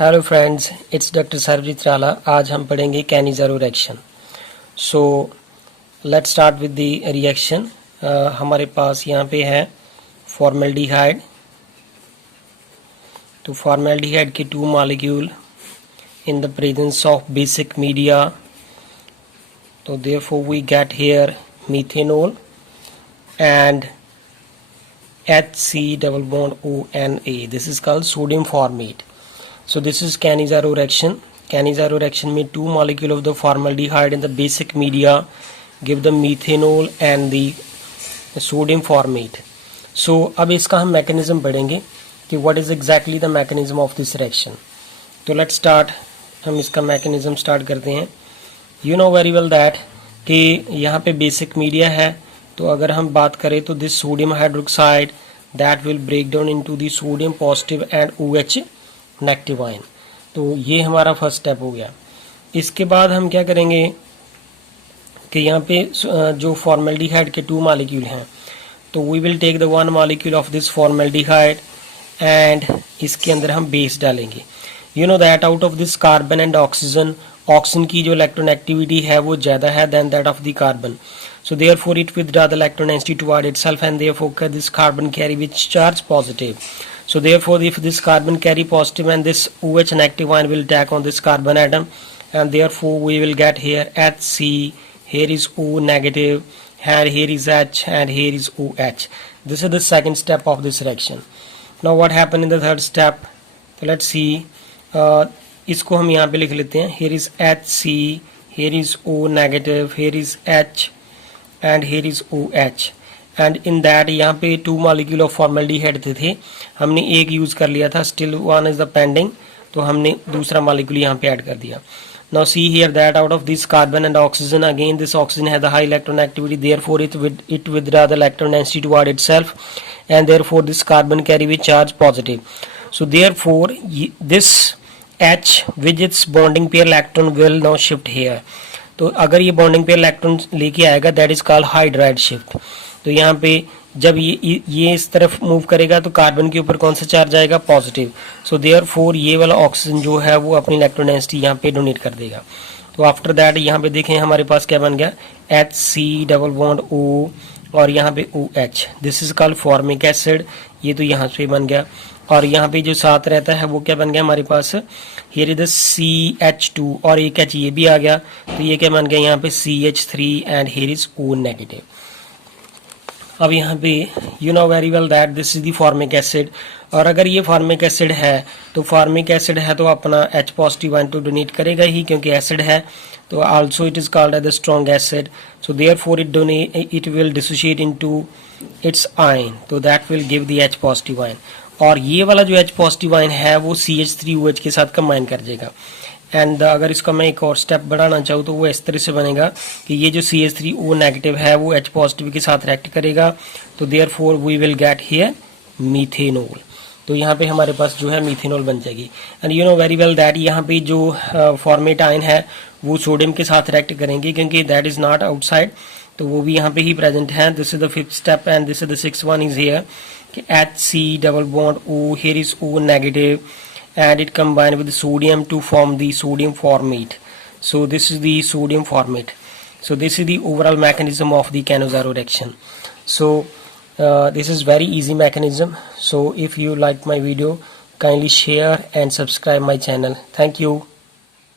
Hello friends, it's doctor Sarabjit Rala. आज हम पढ़ेंगे Cannizzaro reaction. So let's start with the reaction. हमारे पास यहाँ पे है फॉर्मेल्डिहाइड। तो फॉर्मेल्डिहाइड के 2 molecule in the presence of basic media, तो therefore we get here methanol and HC double bond ONA. This is called sodium formate. So this is Cannizzaro reaction. Cannizzaro reaction में 2 molecule of the formaldehyde in the basic media give the methanol and the sodium formate. So अब इसका हम mechanism पढ़ेंगे कि what is exactly the mechanism of this reaction. तो let's start. हम इसका mechanism start करते हैं. You know very well that कि यहाँ पे बेसिक मीडिया है, तो अगर हम बात करें तो this sodium hydroxide that will break down into the sodium positive and OH negative ion. तो ये हमारा फर्स्ट स्टेप हो गया। इसके बाद हम क्या करेंगे कि यहाँ पे जो फॉर्मेल्डिहाइड के 2 मॉलिक्यूल हैं, तो we will take the 1 molecule of this formaldehyde and इसके अंदर हम बेस डालेंगे। You know that out of this carbon and oxygen, oxygen की जो इलेक्ट्रोनेगेटिविटी है वो ज़्यादा है than that of the carbon. So therefore it withdraw the electron density toward itself, and therefore this carbon carry which charge positive. So therefore if this carbon carry positive and this OH negative ion will attack on this carbon atom, and therefore we will get here HC, here is O negative, and here is H, and here is OH. This is the second step of this reaction. Now what happened in the third step? So let's see. इसको हम यहाँ पे लिख लेते हैं. Here is HC, here is O negative, here is H, and here is OH. and in that यहाँ पे 2 molecule of formaldehyde थे, हमने एक यूज कर लिया था, still one is the pending, तो हमने दूसरा molecule यहाँ पे ऐड कर दिया. Now see here that out of this carbon and oxygen, again this oxygen has the high electronegativiटी, therefore it withdraw the electron density toward itself, and therefore this carbon carry with charge positive. So therefore this H with its bonding pair electron will now shift here. तो अगर ये bonding पे electron लेके आएगा that is called hydride shift. तो यहाँ पे जब ये इस तरफ मूव करेगा तो कार्बन के ऊपर कौन सा चार्ज आएगा? पॉजिटिव। सो देयरफॉर ये वाला ऑक्सीजन जो है वो अपनी इलेक्ट्रॉन डेंसिटी यहाँ पे डोनेट कर देगा। तो आफ्टर दैट यहाँ पे देखें हमारे पास क्या बन गया? HC डबल बॉन्ड O और यहाँ पे OH। This is called formic acid. ये तो यहाँ पे बन गया, और यहाँ पे जो साथ रहता है वो क्या बन गया हमारे पास? हियर इज CH2 और एक H ये भी आ गया, तो ये क्या बन गया यहाँ पे? CH3 and here is O negative. अब यहाँ पे you know very well that this is the formic acid, और अगर ये फॉर्मिक एसिड है तो फॉर्मिक एसिड है तो अपना H पॉजिटिव आयन तो डोनेट करेगा ही क्योंकि एसिड है, तो also it is called as the strong acid. So therefore it will dissociate into its ion, तो that will give the H positive ion, और ये वाला जो H पॉजिटिव आयन है वो CH3OH के साथ कंबाइन कर जाएगा। एंड अगर इसका मैं एक और स्टेप बढ़ाना चाहूँ तो वो इस तरह से बनेगा कि ये जो CH3O नेगेटिव है वो H पॉजिटिव के साथ रिएक्ट करेगा, तो therefore we will get here methanol. तो यहाँ पे हमारे पास जो है मीथेनॉल बन जाएगी। And you know very well that यहाँ पे जो फॉर्मेट आयन है वो सोडियम के साथ रिएक्ट करेंगे क्योंकि दैट इज नॉट आउटसाइड, तो वो भी यहाँ पे ही प्रेजेंट है। This is the 5th step and this is the 6th one is here HC double bond O, here is O negative, and it combined with the sodium to form the sodium formate. So this is the sodium formate. So this is the overall mechanism of the Cannizzaro reaction. So this is very easy mechanism. So if you like my video, kindly share and subscribe my channel. Thank you.